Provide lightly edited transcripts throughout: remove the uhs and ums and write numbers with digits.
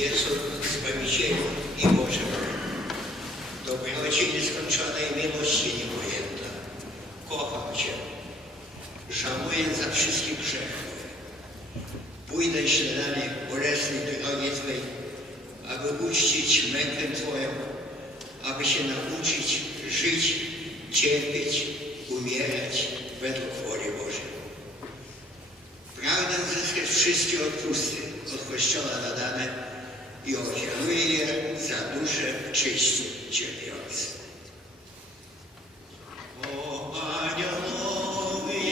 Jezu, Zbawicielu i Boże mój, dobroci nieskończonej miłości niepojęta, kocham Cię, żałuję za wszystkie grzechy. Pójdę śladami bolesnej drogi Twej, aby uczcić mękę Twoją, aby się nauczyć żyć, cierpieć, umierać według woli Bożej. Pragnę uzyskać wszystkie odpusty od Kościoła nadane i ofiaruję je za duszę czyście cierpiące. O aniołowie,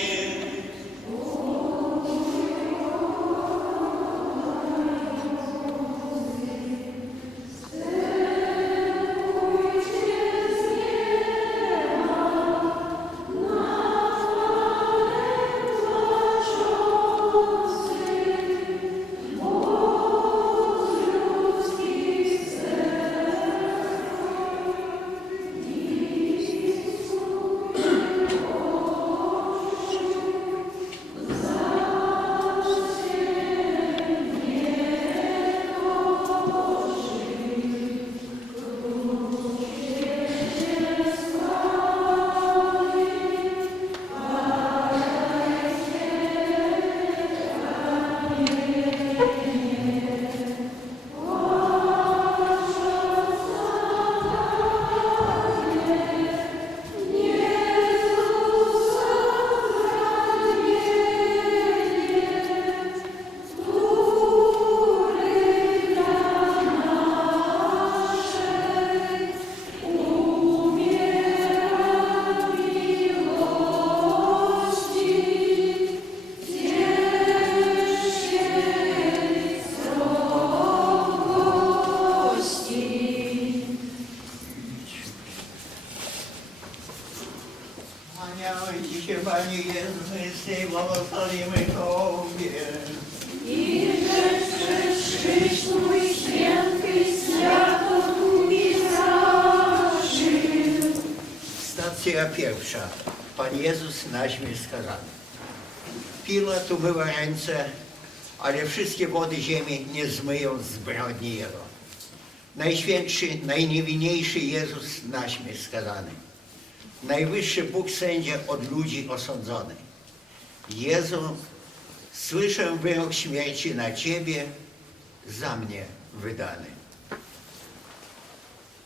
Panie Jezu Chryste, błogosławimy Tobie. I rzeczysz mój święty światło Tobie zażył. Stacja pierwsza. Pan Jezus na śmierć skazany. Piłat umyła ręce, ale wszystkie wody ziemi nie zmyją zbrodni Jego. Najświętszy, najniewinniejszy Jezus na śmierć skazany. Najwyższy Bóg sędzia od ludzi osądzony. Jezu, słyszę wyrok śmierci na Ciebie, za mnie wydany.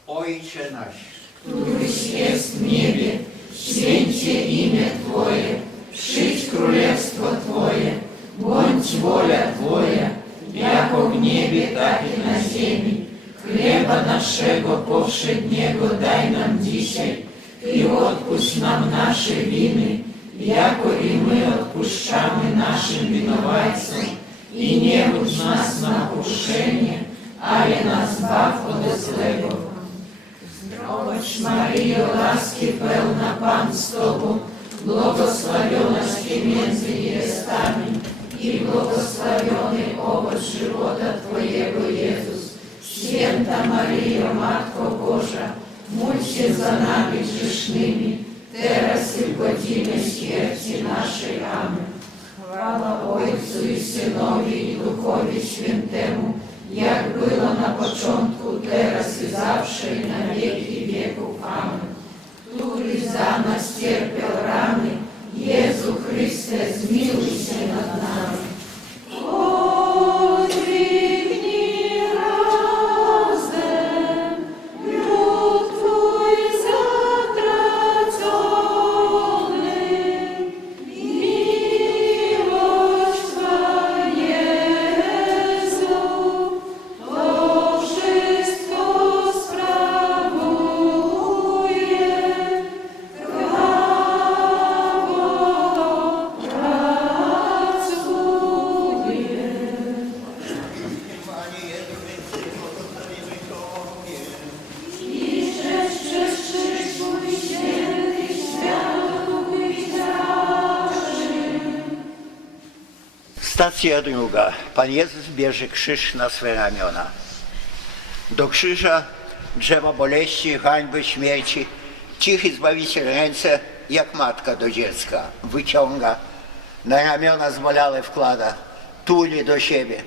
Ojcze nasz, Któryś jest w niebie, święcie imię Twoje, przyjdź królestwo Twoje, bądź wola Twoja, jako w niebie, tak i na ziemi. Chleba naszego powszedniego daj nam dzisiaj i odpuść nam nasze winy, jako i my odpuszczamy naszym winowajcom. I nie wódź nas na kuszenie, ale nas zbaw ode złego. Zdrowaś Maryjo, łaski pełna, Pan z Tobą, błogosławionaś Ty między niewiastami i błogosławiony owoc żywota Twojego, Jezus. Święta Maryjo, Matko Boża, módl się za nami grzesznymi, teraz i w godzinę śmierci naszej. Amen. Chwała Ojcu i Synowi i Duchowi Świętemu, jak było na początku, teraz i zawsze, i na wieki wieków. Amen. Który za nas cierpiał rany, Jezu Chryste, zmiłuj się nad nami. Odwygnij razem, lud Twój zatracony, miłość Twa, Jezu, to wszystko sprawuje, prawo pracuje. Panie Jezu Chryste, błogosławimy Tobie. I rzeczysz mój święty światło Tobie zażył. Stacja druga. Pan Jezus bierze krzyż na swe ramiona. Do krzyża, drzewa boleści, hańby, śmierci, cichy Zbawiciel ręce, jak matka do dziecka, wyciąga, na ramiona zbolałe wkłada, tuli do siebie.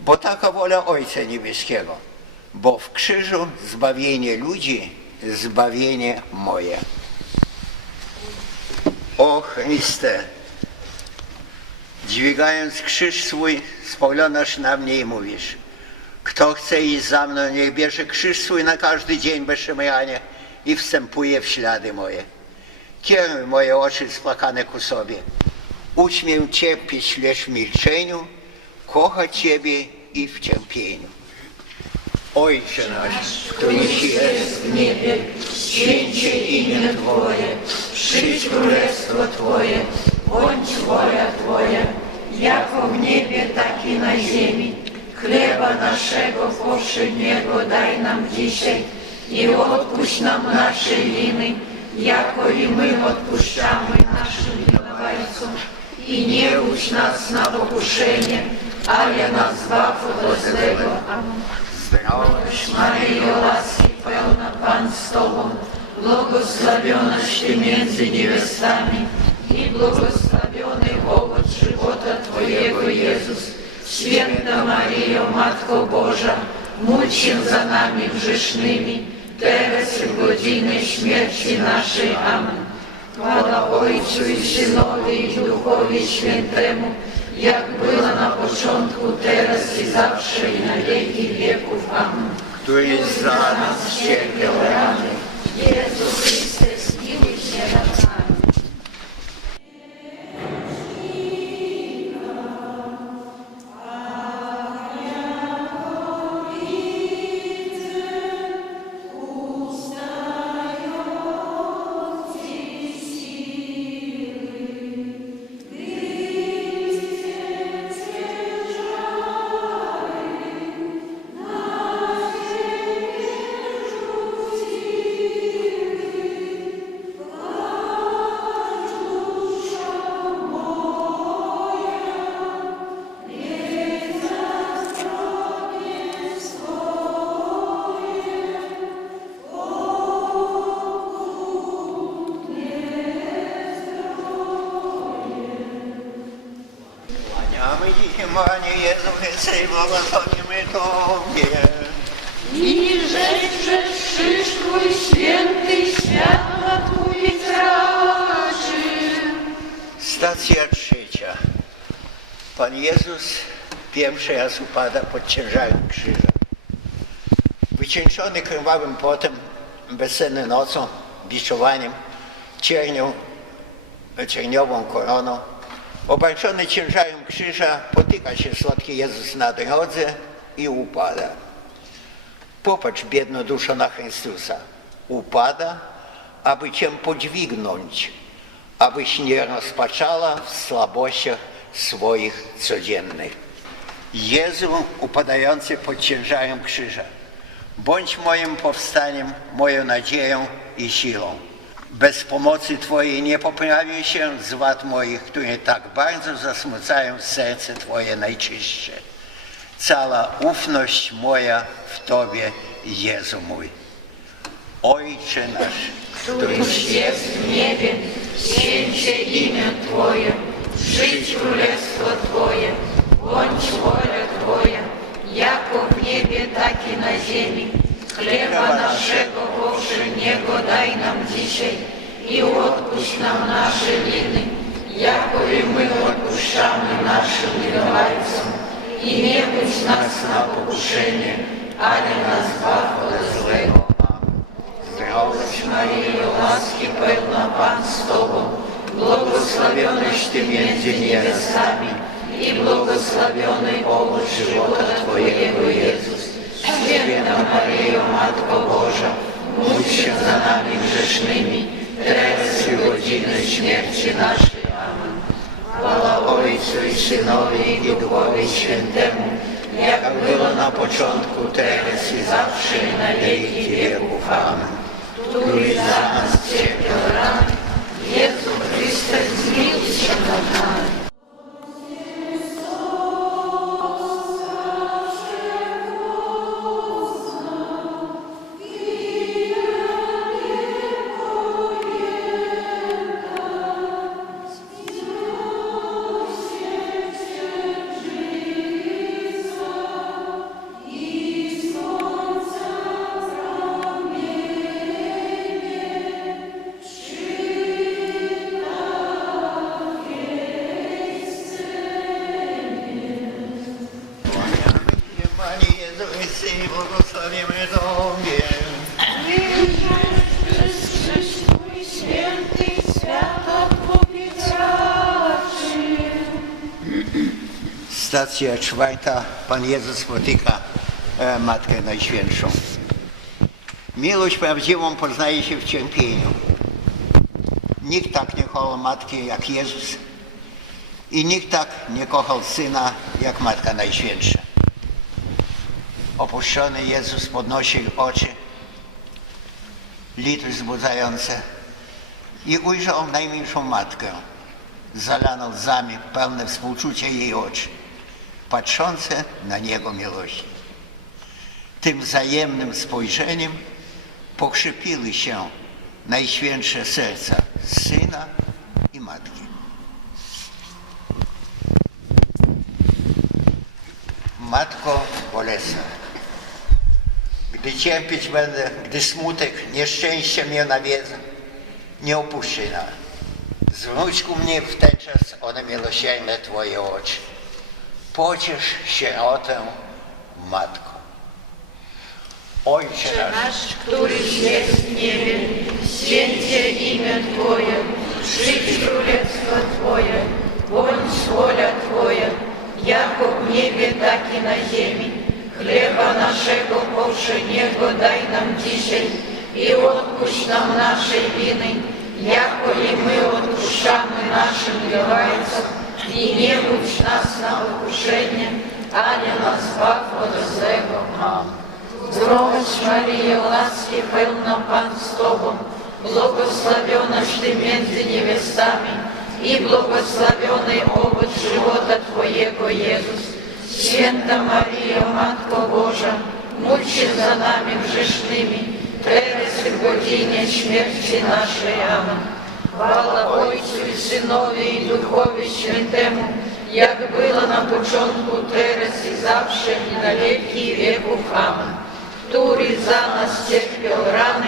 bo taka wola Ojca Niebieskiego, bo w krzyżu zbawienie ludzi, zbawienie moje. O Chryste, dźwigając krzyż swój, spoglądasz na mnie i mówisz: kto chce iść za mną, niech bierze krzyż swój na każdy dzień bez szemrania i wstępuje w ślady moje. Kieruj moje oczy spłakane ku sobie. Ucz mię cierpieć lecz w milczeniu, kochać Ciebie i w cierpieniu. Ojcze nasz, któryś jest w niebie, święcie imię Twoje, przyjdź królestwo Twoje, bądź wola Twoja, jako w niebie, tak i na ziemi. Chleba naszego powszedniego daj nam dzisiaj i odpuść nam nasze winy, jako i my odpuszczamy naszym winowajcom. I nie wódź nas na pokuszenie, ale nas zbaw od złego. Zdrowaś Maryjo, łaski pełna, Pan z Tobą, błogosławionaś Ty między niewiastami i błogosławiony owoc żywota Twojego, Jezus. Święta Maryjo, Matko Boża, módl się za nami grzesznymi, teraz i w godzinę śmierci naszej. Amen. Chwała Ojcu i Synowi i Duchowi Świętemu, jak była na początku, teraz i zawsze i na wieki wieków. Amen. Który za nas cierpiał rany, Jezu Chryste, zmiłuj się nad nami. Panie Jezu Chryste, i błogosławimy Tobie. I że krzyż Twój święty światła Twój zraczy. Stacja trzecia. Pan Jezus pierwszy raz upada pod ciężarem krzyża. Wycieńczony krwawym potem, bezsenny nocą, biczowaniem, cierniową koroną, obarczony ciężarem krzyża, potyka się słodki Jezus na drodze i upada. Popatrz, biedna duszo, na Chrystusa. Upada, aby Cię podźwignąć, abyś nie rozpaczała w słabościach swoich codziennych. Jezu, upadający pod ciężarem krzyża, bądź moim powstaniem, moją nadzieją i siłą. Bez pomocy Twojej nie poprawię się z wad moich, które tak bardzo zasmucają serce Twoje najczystsze. Cała ufność moja w Tobie, Jezu mój. Ojcze nasz, któryś jest w niebie, święcie imię Twoje, przyjdź królestwo Twoje, bądź wola Twoja, jako w niebie, tak i na ziemi. Chleba naszego powszedniego daj nam dzisiaj i odpuść nam nasze winy, jako i my odpuszczamy naszym winowajcom. I nie wódź nas na pokuszenie, ale nas zbaw od złego. Zdrowaś Maryjo, łaski pełna, Pan z Tobą, błogosławionaś Ty między niewiastami i błogosławiony owoc żywota Twojego, Jezus. Święta Maryjo, Matko Boża, módl się za nami grzesznymi, teraz i w godzinę śmierci naszej. Amen. Chwała Ojcu i Synowi i Duchowi Świętemu, jak było na początku, teraz i zawsze i na wieki wieków. Amen. Który za nas cierpiał rany, Jezu Chryste, zmiłuj się nad nami. chwalimy Tobie. Twój święty świata powiedziawszy. Stacja czwarta. Pan Jezus spotyka Matkę Najświętszą. Miłość prawdziwą poznaje się w cierpieniu. Nikt tak nie kochał Matki jak Jezus i nikt tak nie kochał Syna jak Matka Najświętsza. Opuszczony Jezus podnosi oczy, litość wzbudzające, i ujrzał najmilszą Matkę, zalaną łzami, pełne współczucia jej oczy, patrzące na Niego miłości. Tym wzajemnym spojrzeniem pokrzepiły się najświętsze serca Syna i Matki. Matko bolesna, gdy cierpieć będę, gdy smutek, nieszczęście mnie nawiedza, nie opuszczaj nas. Zwróć ku mnie w ten czas one miłosierne Twoje oczy. Pociesz sierotę, Matko. Ojcze nasz, Któryś jest w niebie, święcie imię Twoje, przyjdź królestwo Twoje, bądź wola Twoja, jako w niebie, tak i na ziemi. Chleba naszego powszedniego daj nam dzisiaj i odpuść nam naszej winy, jako i my odpuszczamy naszym winowajcom. I nie wódź nas na pokuszenie, ale nas zbaw od złego. Amen. Zdrowaś Maryjo, łaski pełna, Pan z Tobą, błogosławionaś Ty między niewiastami i błogosławiony owoc żywota Twojego, Jezus. Święta Maryjo, Matko Boża, módl się za nami grzesznymi, teraz i w godzinie śmierci naszej. Amen. Chwała Ojcu i Synowi i Duchowi Świętemu, jak było na początku, teraz i zawsze, i na wieki wieków. Amen. Który za nas cierpiał rany,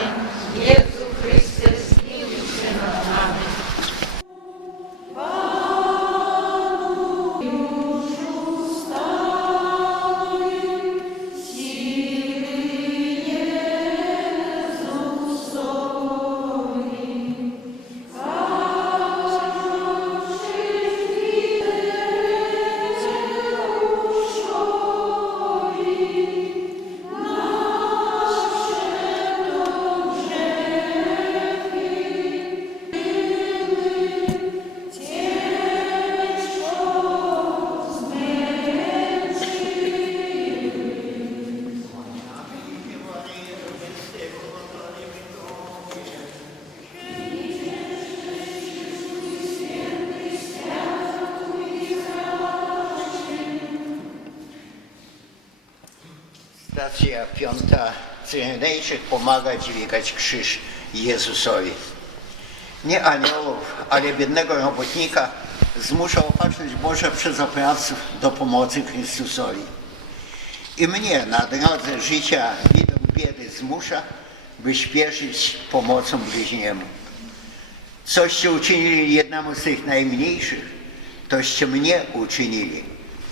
Jezu Chryste, zmiłuj się nad nami. Stacja piąta. Cyrenejczyk pomaga dźwigać krzyż Jezusowi. Nie aniołów, ale biednego robotnika zmusza opatrzność Boża przez oprawców do pomocy Chrystusowi. I mnie na drodze życia widok biedy zmusza, by śpieszyć pomocą bliźniemu. Coście uczynili jednemu z tych najmniejszych, toście mnie uczynili,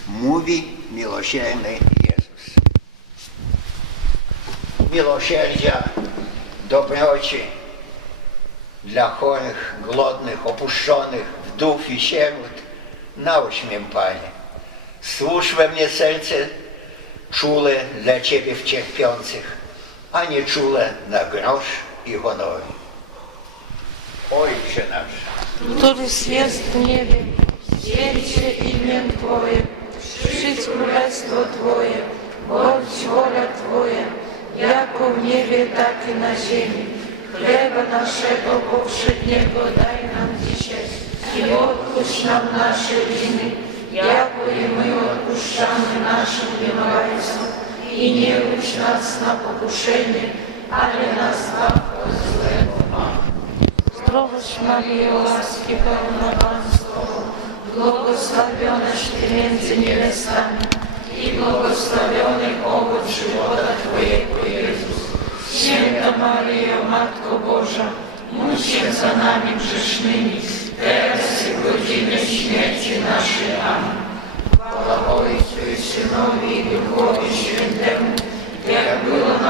mówi miłosierny Jezus. Miłosierdzia, dobroci dla chorych, głodnych, opuszczonych, wdów i sierot, naucz mnie, Panie. Służ we mnie serce czule dla Ciebie w cierpiących, a nie czule na grosz i honor. Ojcze nasz, Któryś jest w niebie, święcie imię Twoje, przyjdź królestwo Twoje, bądź wola Twoja, jako w niebie, tak i na ziemi. Chleba naszego powszedniego daj nam dzisiaj i odpuść nam nasze winy, jako i my odpuszczamy naszym winowajcom. I nie wódź nas na pokuszenie, ale nas zbaw od złego. Zdrowaś Maryjo, łaski pełna, Pan z Tobą, błogosławionaś Ty między niewiastami i błogosławiony owoc żywota Twojego, Jezus. Święta Maryjo, Matko Boża, módl się za nami grzesznymi, teraz i w godzinie śmierci naszej. Amen. Chwała Ojcu i Synowi i Duchowi Świętemu, jak było na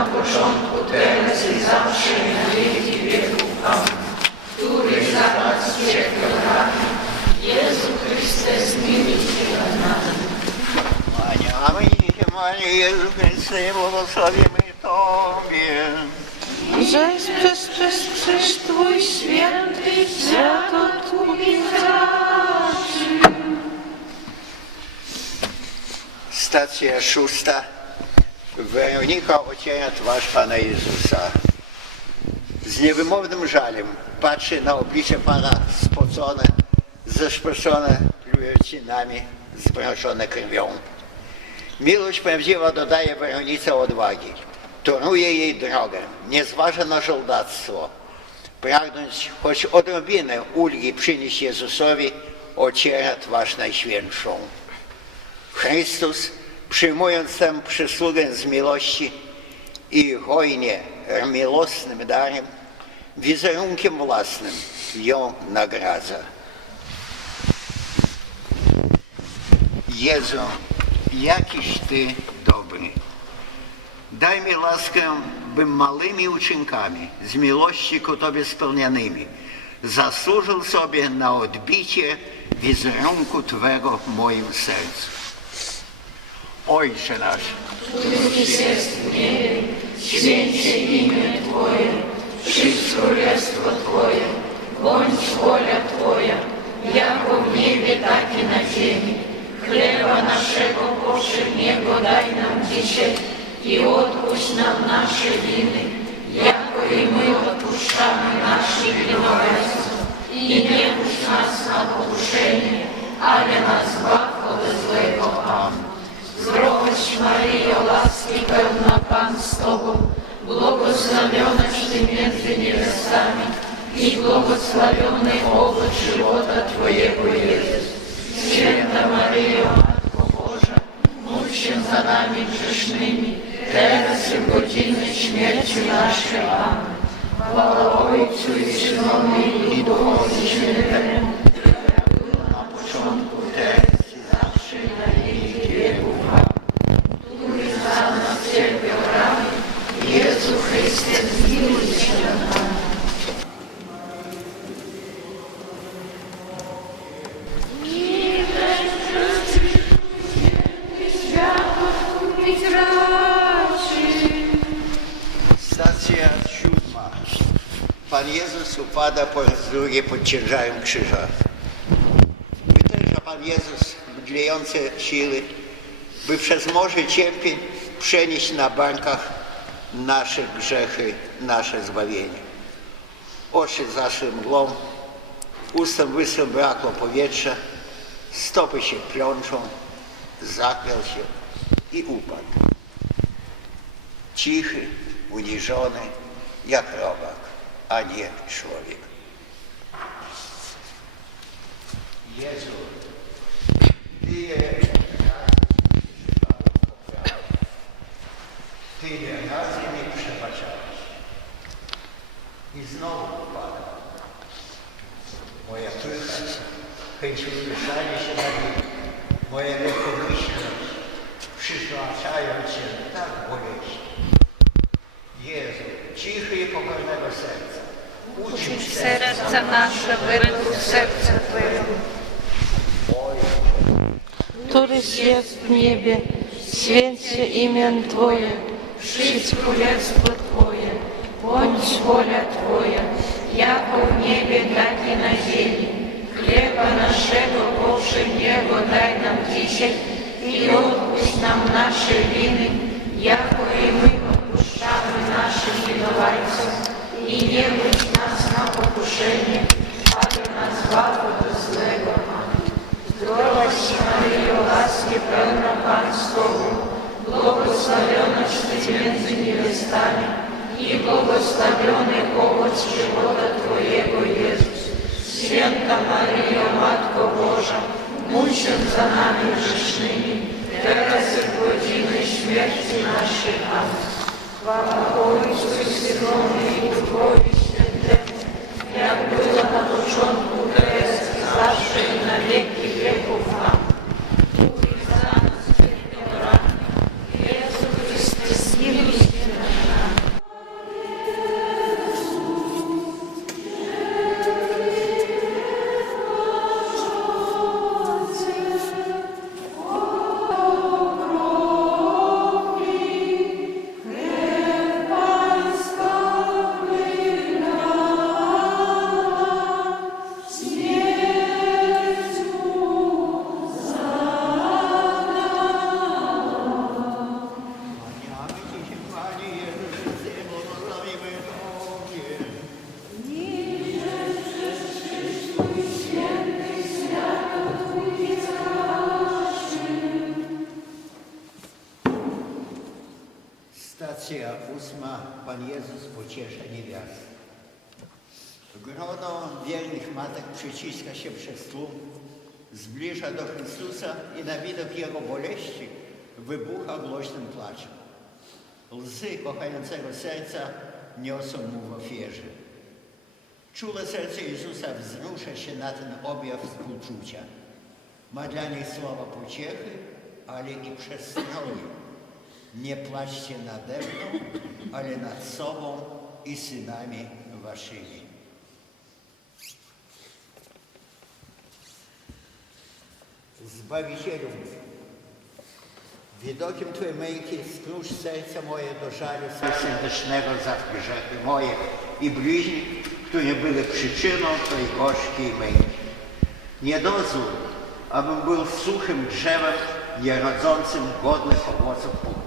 Panie Jezu Chryste, błogosławimy Tobie. Żeś przez krzyż Twój święty świat odkupić raczył. Stacja 6. Weronika ociera twarz Pana Jezusa. Z niewymownym żalem patrzy na oblicze Pana spocone, zeszpoczone plujercinami, zmroczone krwią. Miłość prawdziwa dodaje Weronice odwagi, toruje jej drogę, nie zważa na żołdactwo. Pragnąc choć odrobinę ulgi przynieść Jezusowi, ociera twarz Najświętszą. Chrystus, przyjmując tę przysługę z miłości i hojnie milosnym darem, wizerunkiem własnym ją nagradza. Jezu, jakiś Ty dobry. Daj mi laskę, bym małymi uczynkami, z miłości ku Tobie spełnianymi, zasłużył sobie na odbicie wizerunku Twego w moim sercu. Ojcze nasz, Któryś jest w niebie, święć się imię Twoje, przyjdź królestwo Twoje, bądź wola Twoja, jako w niebie, tak i na ziemi. Chleba naszego powszedniego daj nam dzisiaj i odpuść nam nasze winy, jako i my odpuszczamy naszym winowajcom. I nie puść nas na pokuszenie, ale nas zbaw od złego. Amen. Zdrowaś Maryjo, łaski pełna Pan z Tobą, błogosławionaś Ty między niewiastami i błogosławiony owoc żywota Twojego Jezus. Święta Maryjo, Matko Boża, módl się za nami grzesznymi, teraz i w godzinę śmierci naszej. Amen. Chwała Ojcu i Synowi i Duchowi Świętemu, jak było na początku, teraz i zawsze i na wieki wieków. Amen. Który za nas cierpiał rany, Jezu Chryste, zmiłuj się nad nami. Stacja 7. Pan Jezus upada po raz drugi pod ciężarem krzyża. Wytęża Pan Jezus mdlejące siły, by przez morze cierpień przenieść na barkach nasze grzechy, nasze zbawienie. Oczy zaszły mgłą, ustom wysłom brakło powietrza, stopy się plączą, zachwiał się i upadł. Cichy, uniżony, jak robak, a nie człowiek. Jezu, Tyle razy mi przebaczałeś. I znowu upadam. Moja pycha, chęć uwyższania się na nim, moja lekkomyślność, przytłaczając się tak boleśnie. Jezu, cichy i pokornego serca, uczyń Serca nasze według serca Twojego. Któryś jest w niebie, święć się imię Twoje, przyjdź królestwo Twoje, bądź wola Twoja, jako w niebie, tak i na ziemi. Chleba naszego powszedniego daj nam dzisiaj i odpuść nam nasze winy, jako i my odpuszczamy naszym winowajcom. I nie wódź nas na pokuszenie, ale nas zbaw od złego. Zdrowaś Maryjo, łaski pełna Pan z Tobą, błogosławionaś Ty między niewiastami i błogosławiony owoc żywota Twojego Jezus. Święta Maryjo, Matko Boża, módl się za nami grzesznymi, teraz i w godzinę śmierci naszej. Amen. Chwała Ojcu i Synowi i Duchowi Świętemu, jak była na początku, teraz i zawsze i na wieki wieków. Amen. Który za nas cierpiał rany, Jezu Chryste, zmiłuj się nad nami. Stacja 8. Pan Jezus pociesza niewiastę. Grono wiernych matek przyciska się przez tłum, zbliża do Chrystusa i na widok Jego boleści wybucha głośnym płaczem. Łzy kochającego serca niosą mu w ofierze. Czule serce Jezusa wzrusza się na ten objaw współczucia. Ma dla nich słowa pociechy, ale i przestroju. Nie płaczcie nade mną, ale nad sobą i synami waszymi. Zbawicielu, widokiem Twojej męki skrusz serce moje do żalu serdecznego za grzechy moje i bliźnich, które były przyczyną Twojej gorzkiej męki. Nie dozwól, abym był suchym drzewem, nie rodzącym godnych owoców pokuty.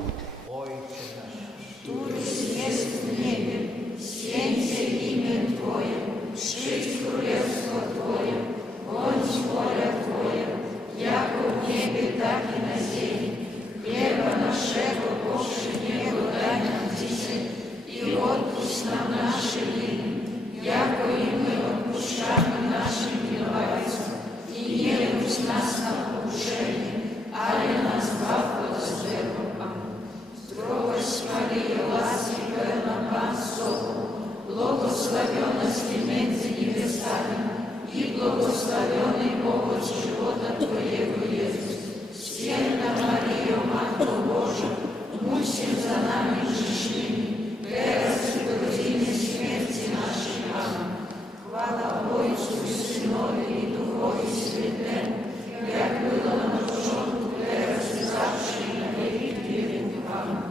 Ojcze nasz, któryś jest w niebie, święcie imię Twoje, przyjdź królestwo Twoje, bądź wola Twoja, jako w niebie, tak i na ziemi. Chleba naszego powszedniego daj nam dzisiaj i odpuść nam nasze winy, jako i my odpuszczamy naszym winowajcom. I nie wódź nas na pokuszenie, ale nas zbaw od złego. Amen. Zdrowaś Maryjo, łaski pełna Pan z Tobą, błogosławionaś Ty między niewiastami i błogosławiony owoc żywota Twojego Jezus. Święta Maryjo, Matko Boża, módl się za nami grzesznymi, teraz i w godzinie śmierci naszej. Amen. Chwała Ojcu i Synowi i Duchowi Świętemu, jak było na początku, teraz i zawsze i na wieki wieków. Amen.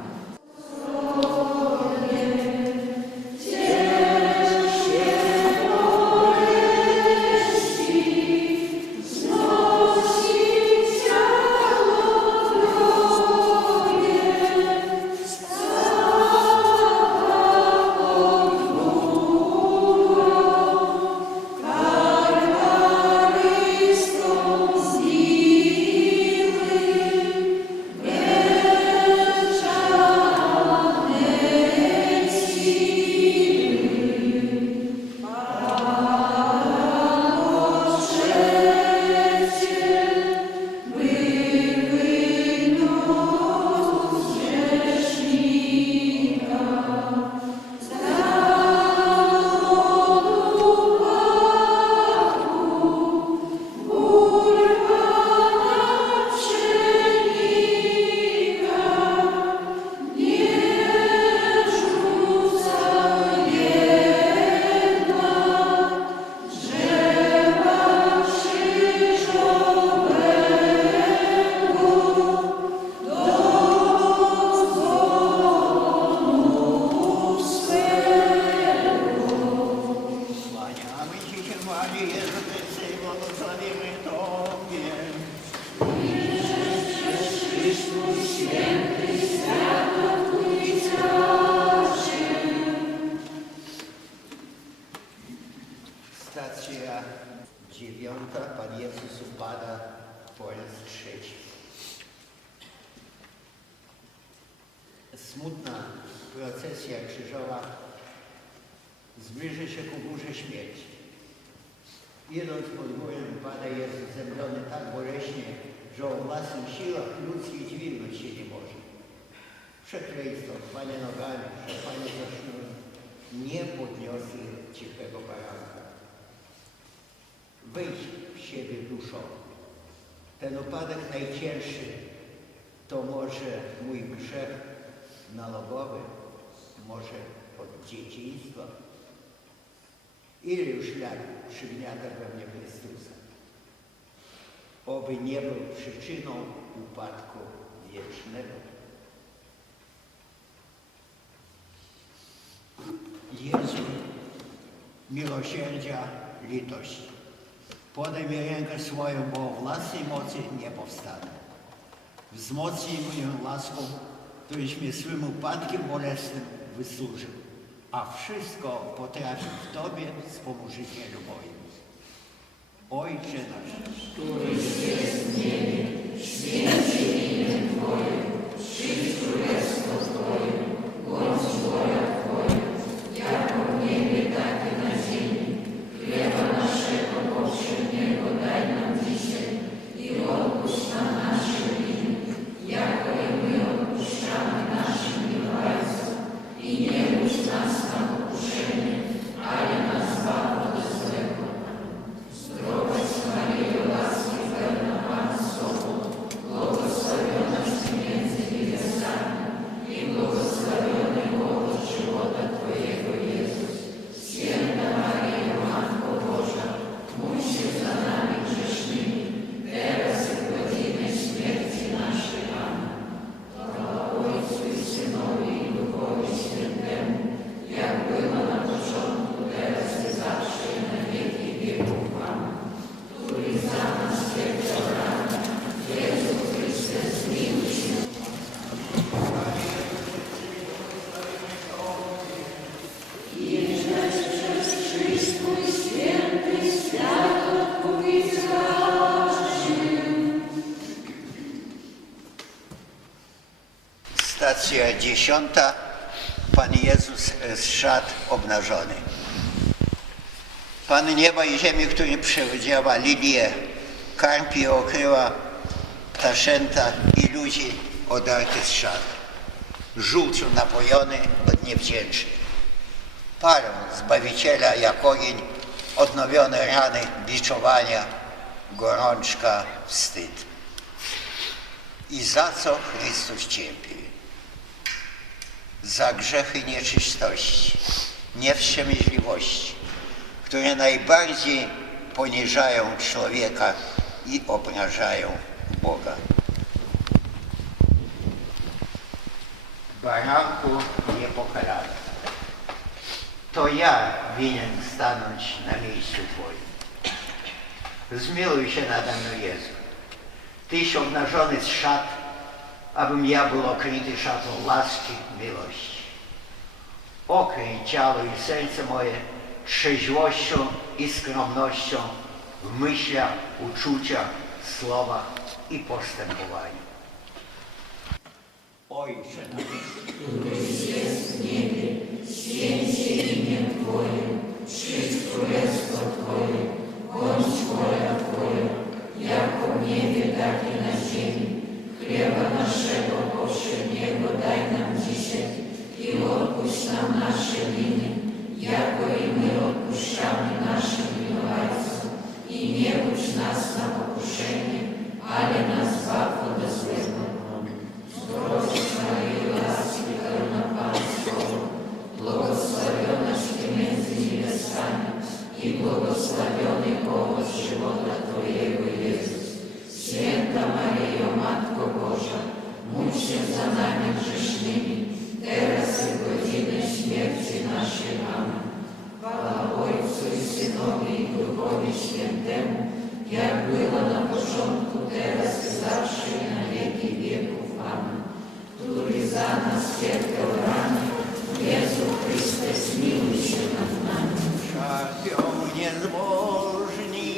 Stacja 9. Pan Jezus upada po raz trzeci. Smutna procesja krzyżowa zbliży się ku górze śmierci. Idąc pod górę upada Jezus zemdlony tak boleśnie, że o własnych siłach ludzkich dźwignąć się nie może. Przekleństwo, chwanie nogami, szarpanie za sznur nie podniosły cichego baranka. Wyjdź w siebie duszą. Ten upadek najcięższy to może mój grzech nałogowy, może od dzieciństwa. Ile już lat przygniata we mnie Chrystusa. Oby nie był przyczyną upadku wiecznego. Jezu, miłosierdzia, litości, podaj mi rękę swoją, bo o własnej mocy nie powstanę. Wzmocnij moją laską, któryś mnie swym upadkiem bolesnym wysłużył, a wszystko potrafię w Tobie, wspomożycielu moim. Ojcze nasz, któryś jest w niebie, święcie imię Twoje, przyjdź królestwo Twoje, Stacja 10. Pan Jezus zszedł obnażony. Pan nieba i ziemi, który przeodziała lilię, karpi okryła ptaszęta i ludzi odarty zszedł. Żółcią napojony od niewdzięczy. Parą Zbawiciela jak ogień, odnowione rany biczowania, gorączka, wstyd. I za co Chrystus cierpi? Za grzechy nieczystości, niewstrzemięźliwości, które najbardziej poniżają człowieka i obrażają Boga. Baranku niepokalany, to ja winien stanąć na miejscu Twoim. Zmiłuj się nade mną, Jezu. Tyś obnażony z szat, abym ja był okryty szatą łaski, miłości. Okryj ciało i serce moje trzeźwością i skromnością w myślach, uczuciach, słowach i postępowaniu. Ojcze nasz, któryś jest w niebie, święć się imię Twoje, przyjdź królestwo Twoje, bądź wola Twoja, jako w niebie, tak i na ziemi. Chleba naszego powszedniego daj nam dzisiaj i odpuść nam nasze winy, jako i my odpuszczamy naszym winowajcom. I nie budź nas na pokuszenie, ale nas zbaw od złego. Zdrowaś Maryjo, łaski pełna Pan z Tobą, błogosławionaś Ty między niewiastami i błogosławiony owoc żywota Twojego, Jezus. Święta Maryjo, Matko Boża, módl się za nami grzesznymi, teraz i w godzinę śmierci naszej. Amen. Chwała Ojcu i Synowi i Duchowi Świętemu, jak było na początku, teraz i zawsze i na wieki wieków. Amen. Który za nas cierpiał rany, Jezu Chryste, zmiłuj się nad nami. szarpią niezmożni.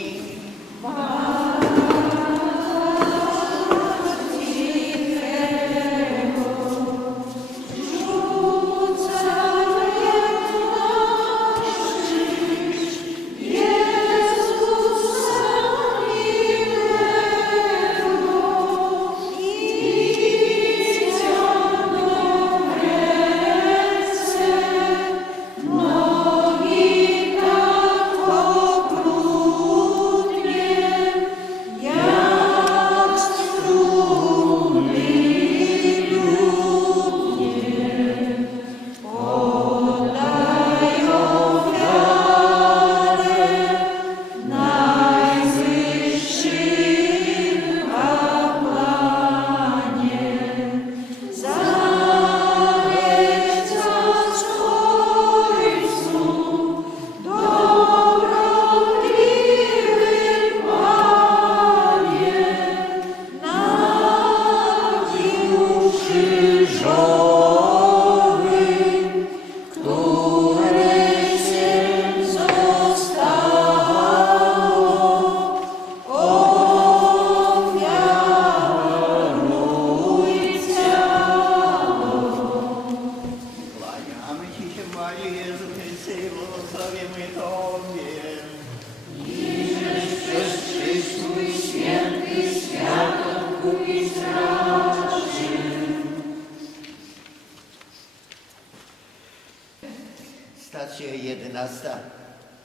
Stacja 11.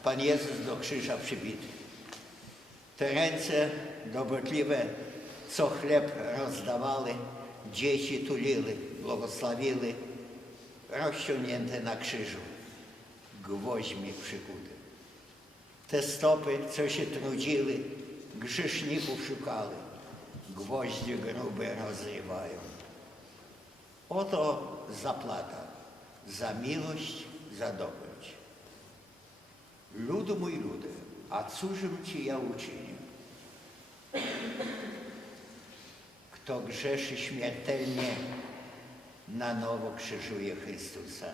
Pan Jezus do krzyża przybity. Te ręce dobrotliwe, co chleb rozdawali, dzieci tulili, błogosławili, rozciągnięte na krzyżu, gwoźdźmi przykute. Te stopy, co się trudzili, grzeszników szukali, gwoździe grube rozrywają. Oto zapłata za miłość, za dobroć. Ludu mój ludzie, a cóżem Ci ja uczynię? Kto grzeszy śmiertelnie, na nowo krzyżuje Chrystusa.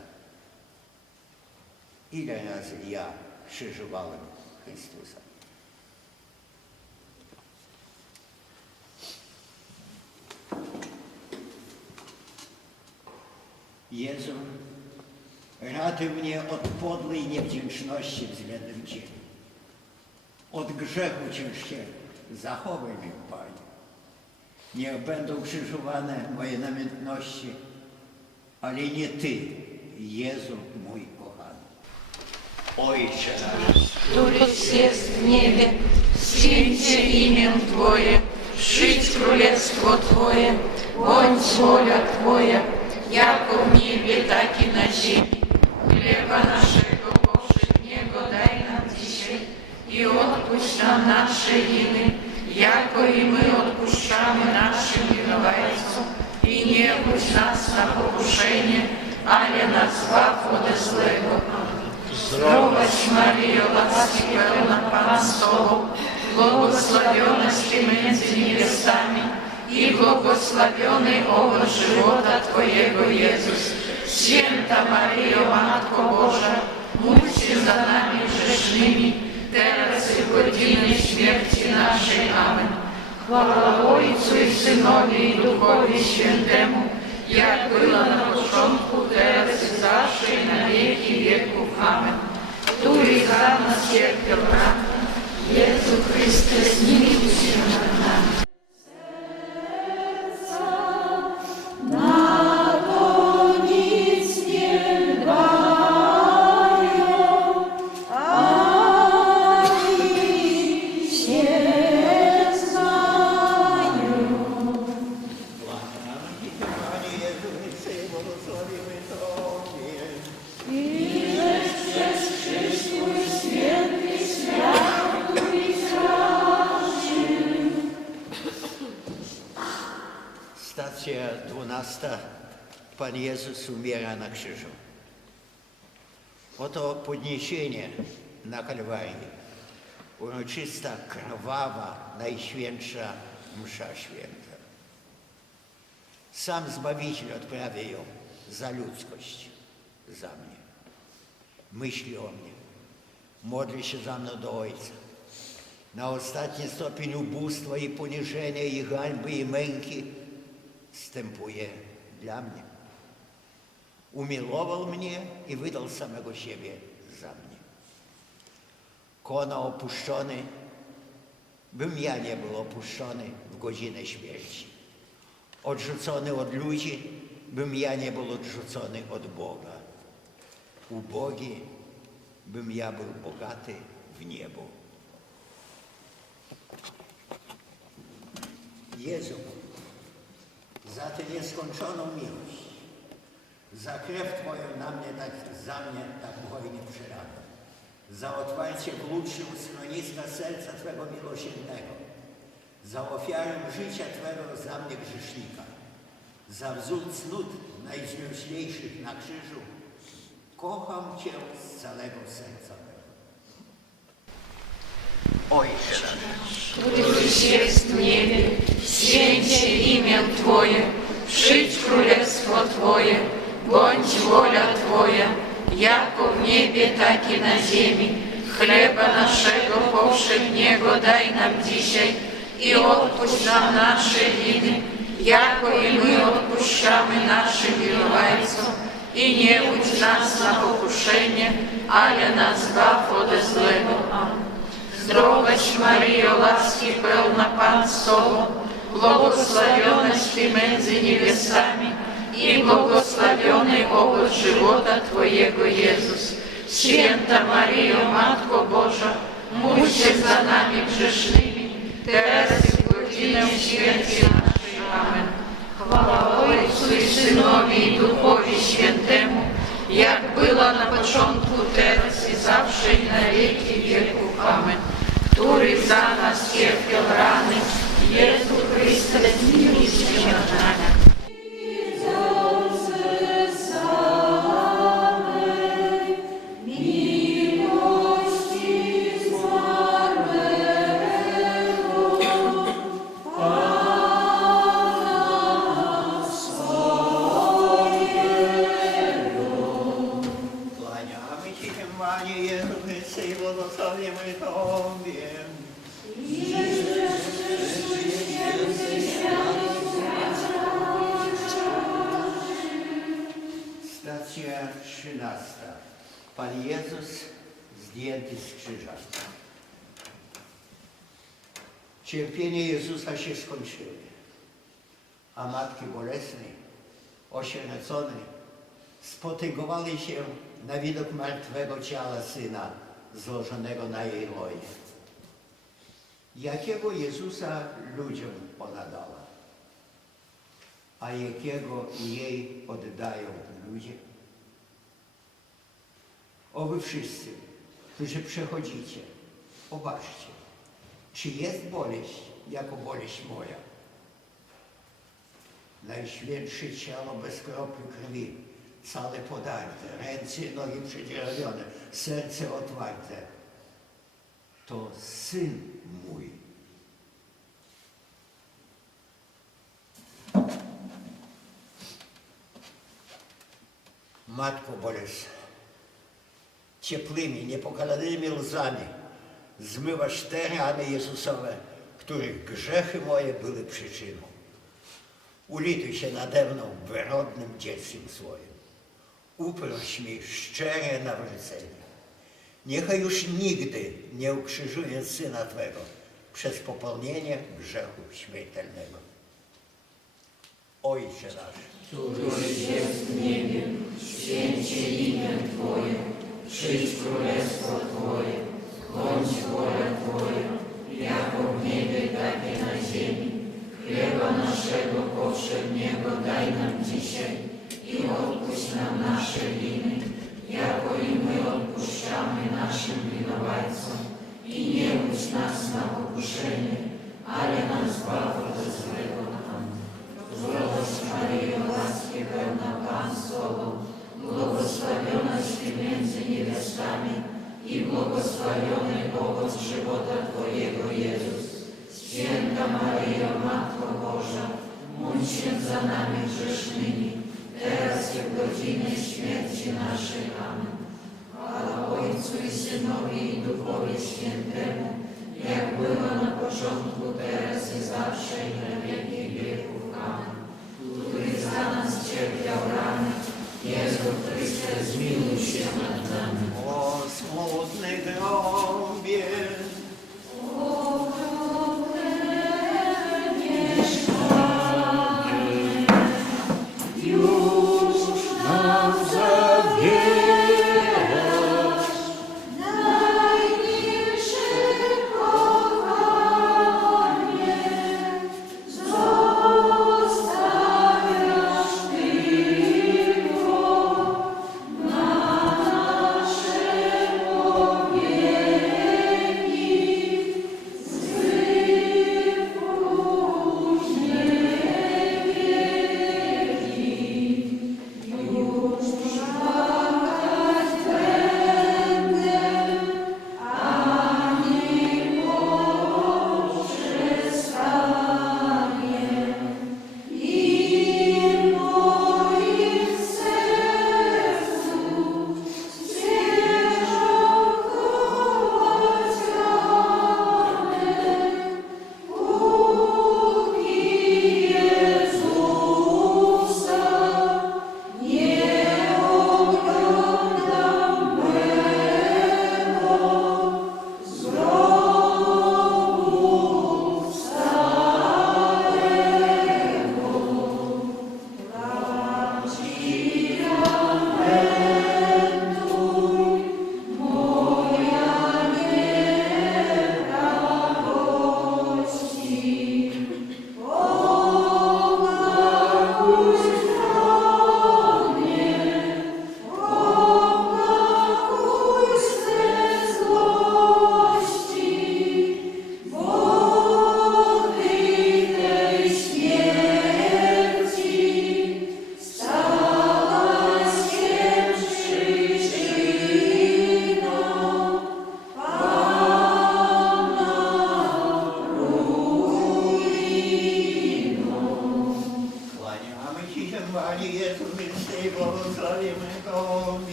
Ile razy ja krzyżowałem Chrystusa? Jezu, ratuj mnie od podłej niewdzięczności względem Ciebie, od grzechu ciężkiego. Zachowaj mnie, Panie. Niech będą krzyżowane moje namiętności, ale nie Ty, Jezu mój kochany. Ojcze nasz, któryś jest w niebie, święcie imię Twoje, przyjdź królestwo Twoje, bądź wola Twoja, jako w niebie, tak i na ziemi. Chleba naszego powszedniego daj nam dzisiaj i odpuść nam nasze winy, jako i my odpuszczamy naszym winowajcom. I nie budź nas na pokuszenie, ale nas zbaw ode złego. Zdrowaś Maryjo, łaski pełna, Pan z Tobą, błogosławionaś Ty między niewiastami i błogosławiony owoc żywota Twojego, Jezus. Święta Maryjo, Matko Boża, módl się za nami grzesznymi, teraz i w godzinę śmierci naszej. Amen. Chwała Ojcu i Synowi i Duchowi Świętemu, jak była na początku, teraz i zawsze i na wieki wieków. Amen. Który za nas cierpiał ranę, Jezu Chryste, zmiłuj się nad nami. Stacja 12. Pan Jezus umiera na krzyżu. Oto podniesienie na Kalwarii. Uroczysta, krwawa, najświętsza msza święta. Sam Zbawiciel odprawia ją za ludzkość, za mnie. Myśli o mnie. Modli się za mną do Ojca. Na ostatni stopień ubóstwa i poniżenia, i hańby, i męki stępuje dla mnie. Umiłował mnie i wydał samego siebie za mnie. Kona opuszczony, bym ja nie był opuszczony w godzinę śmierci. Odrzucony od ludzi, bym ja nie był odrzucony od Boga. Ubogi, bym ja był bogaty w niebo. Jezu, za tę nieskończoną miłość, za krew Twoją za mnie tak hojnie przelana, za otwarcie w lutszym schroniska serca Twego miłosiernego, za ofiarę życia Twego za mnie grzesznika, za wzór cnót najzmyślejszych na krzyżu, kocham Cię z całego serca mego. Ojcze nasz, któryś jest w niebie, święcie imię Twoje, przyjdź królestwo Twoje, bądź wola Twoja, jako w niebie, tak i na ziemi. Chleba naszego powszedniego daj nam dzisiaj i odpuść nam nasze winy, jako i my odpuszczamy naszym winowajcom. I nie budź nas na pokuszenie, ale nas zbaw ode złego. Amen. Zdrowaś Maryjo, łaski pełna, Pan z Tobą, błogosławionaś Ty między niewiastami i błogosławiony owoc żywota Twojego, Jezus. Święta Maryjo, Matko Boża, módl się za nami grzesznymi, teraz i w godzinę śmierci naszej. Amen. Chwała Ojcu i Synowi i Duchowi Świętemu, jak była na początku, teraz i zawsze i na wieki wieków. Amen. Który za nas cierpiał rany, Jezu Chryste, zmiłuj się nad nami. kłaniam Pan Jezus zdjęty z krzyża. Cierpienie Jezusa się skończyło, a Matki Bolesnej, osieroconej, spotygowały się na widok martwego ciała Syna złożonego na jej łonie. Jakiego Jezusa ludziom ona dała, a jakiego jej oddają ludzie? O wy wszyscy, którzy przechodzicie, popatrzcie, czy jest boleść jako boleść moja? Najświętsze ciało bez kropli krwi, całe podarte, ręce i nogi przedzierwione, serce otwarte. To Syn mój. Matko Bolesna, ciepłymi, niepokalanymi łzami zmywasz te rany Jezusowe, których grzechy moje były przyczyną. Ulituj się nade mną wyrodnym dzieckiem swoim. Uproś mi szczere nawrócenie. Niechaj już nigdy nie ukrzyżuję Syna Twego przez popełnienie grzechu śmiertelnego. Ojcze nasz, któryś jest w niebie, święć się imię Twoje, przyjdź królestwo Twoje, bądź wola Twoja, jako w niebie, tak i na ziemi. Chleba naszego powszedniego daj nam dzisiaj i odpuść nam nasze winy, jako i my odpuszczamy naszym winowajcom. I nie wódź nas na pokuszenie, ale nas zbaw od złego. Amen. Zdrowaś Maryjo, łaski pełna Pan z Tobą, błogosławionaś Ty między niewiastami i błogosławiony owoc żywota Twojego, Jezus. Święta Maryjo, Matko Boża, módl się za nami grzesznymi, teraz i w godzinę śmierci naszej. Amen. Chwała Ojcu i Synowi i Duchowi Świętemu, jak była na początku, teraz i zawsze i na wieki wieków. Amen. Który za nas cierpiał rany, Jezu Chryste, zmiłuj się nad nami. o smutny grobie,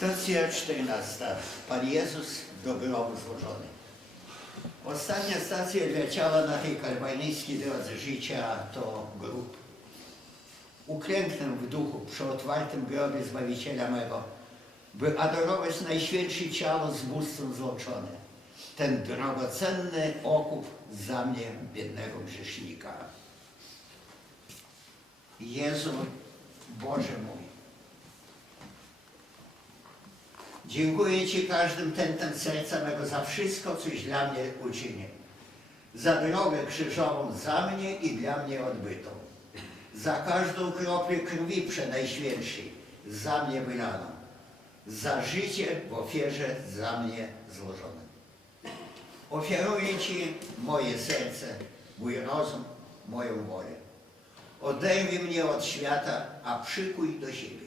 Stacja 14. Pan Jezus do grobu złożony. Ostatnia stacja leciała na tej kalwaryjskiej drodze życia to grób. Uklęknę w duchu przy otwartym grobie Zbawiciela mego, by adorować najświętsze ciało z bóstwem złączone. Ten drogocenny okup za mnie, biednego grzesznika. Jezu, Boże mój, dziękuję Ci każdym tętem serca mego za wszystko, coś dla mnie uczynił. Za drogę krzyżową za mnie i dla mnie odbytą. Za każdą kroplę krwi przenajświętszej za mnie wylaną. Za życie w ofierze za mnie złożone. Ofiaruję Ci moje serce, mój rozum, moją wolę. Oderwij mnie od świata, a przykuj do siebie.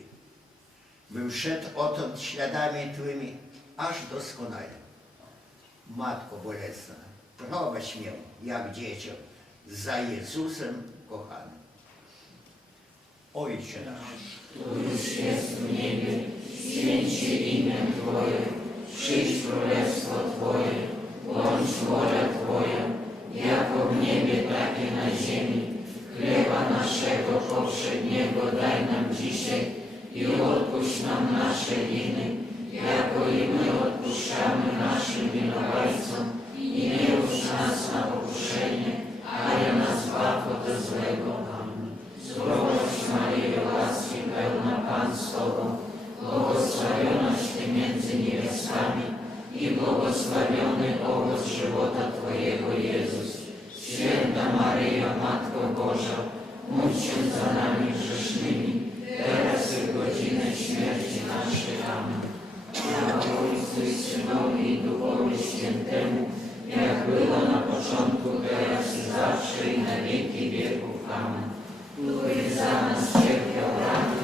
Bym szedł odtąd śladami Twymi, aż doskonale. Matko bolesna, prowadź mnie, jak dziecię, za Jezusem kochanym. Ojcze nasz, któryś jest w niebie, święć się imię Twoje, przyjdź królestwo Twoje, bądź wola Twoja, jako w niebie, tak i na ziemi. Chleba naszego powszedniego daj nam dzisiaj i odpuść nam nasze winy, jako i my odpuszczamy naszym winowajcom. I nie wódź nas na pokuszenie, ale nas zbaw ode złego. Amen. Zdrowaś Maryjo, łaski pełna Pan z Tobą, błogosławionaś Ty między niewiastami i błogosławiony owoc żywota Twojego, Jezus. Święta Maryjo, Matko Boża, módl się za nami grzesznymi, teraz i w godzinę śmierci naszej. Amen. Chwała Ojcu i Synowi i Duchowi Świętemu, jak było na początku, teraz i zawsze i na wieki wieków. Amen. Który za nas cierpiał rany,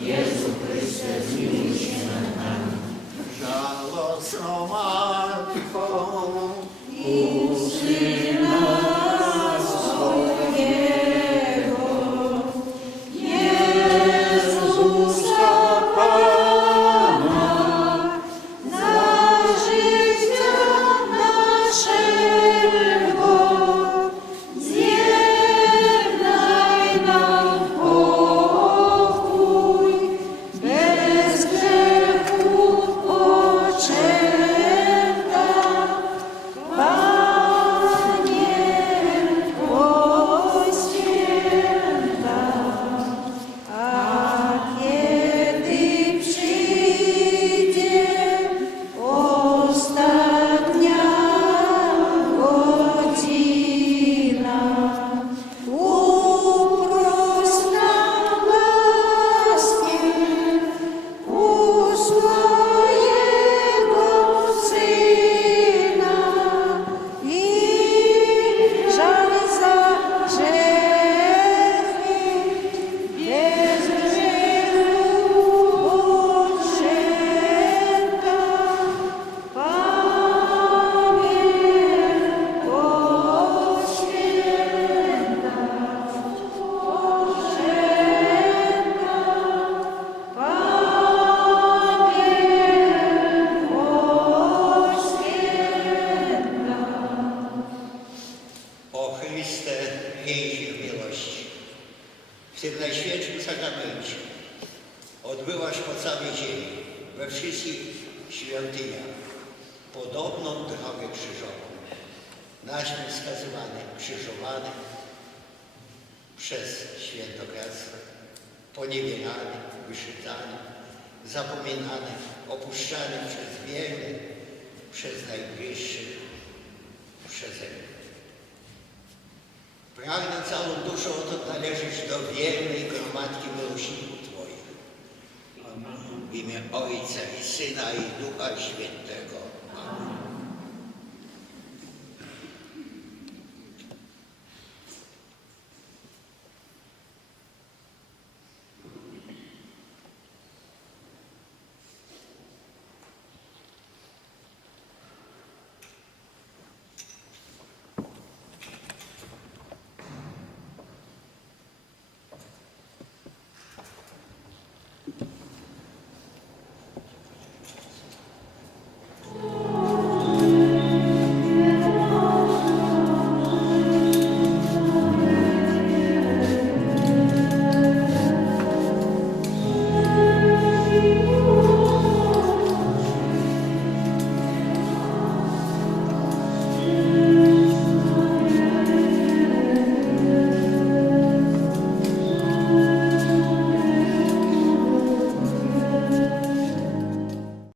Jezu Chryste, zmiłuj się nad nami. żałosną Matko, Uczy nas swojego, Jezusa Pana, za życia naszego, zjednaj nam pokój, bez grzechu poczęta. w tym najświętszym sakramencie odbyłaś po całej ziemi, we wszystkich świątyniach, podobną drogę krzyżową. Naśmy skazywany, krzyżowany przez świętokradztwo, poniewierany, wyszydzany, zapominany, opuszczany przez wiernych, przez najbliższych, przeze mnie. Pragnę całą duszą należeć do wiernej gromadki miłośników Twoich. W imię Ojca i Syna i Ducha Świętego.